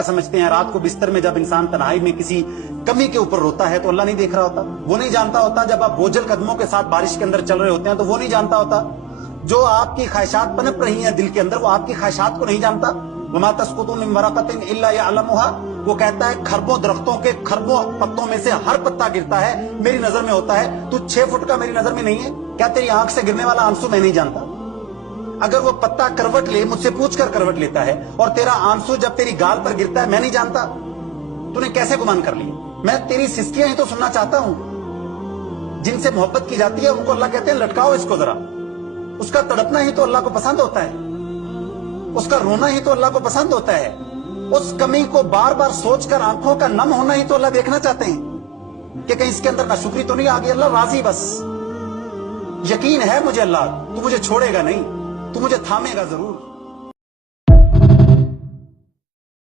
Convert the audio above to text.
क्या समझते हैं रात को बिस्तर में जब इंसान तन्हाई में किसी कमी के ऊपर रोता है तो अल्लाह नहीं देख रहा होता? वो नहीं जानता होता? जब आप बोझल कदमों के साथ बारिश के अंदर चल रहे होते हैं तो वो नहीं जानता होता? जो आपकी ख्वाहिशात पनप रही हैं दिल के अंदर, वो आपकी ख्वाहिशात को नहीं जानता? वमा तस्कुतु मिन वरक़तिन इल्ला यअलमुहा, वो कहता है खरबों दरख्तों के खरबों पत्तों में से हर पत्ता गिरता है, मेरी नजर में होता है। तू 6 फुट का मेरी नजर में नहीं है क्या? तेरी आंख से गिरने वाला आंसू मैं नहीं जानता? अगर वो पत्ता करवट ले, मुझसे पूछकर करवट लेता है, और तेरा आंसू जब तेरी गाल पर गिरता है मैं नहीं जानता? तूने कैसे गुमान कर लिया? मैं तेरी सिस्कियां ही तो सुनना चाहता हूं। जिनसे मोहब्बत की जाती है उनको अल्लाह कहते हैं लटकाओ इसको जरा। उसका तड़पना ही तो अल्लाह को पसंद होता है, उसका रोना ही तो अल्लाह को पसंद होता है, उस कमी को बार बार सोचकर आंखों का नम होना ही तो अल्लाह देखना चाहते हैं कि कहीं इसके अंदर नाशुक्री तो नहीं आ गई। अल्लाह राजी, बस यकीन है मुझे अल्लाह, तू मुझे छोड़ेगा नहीं, तू मुझे थामेगा जरूर।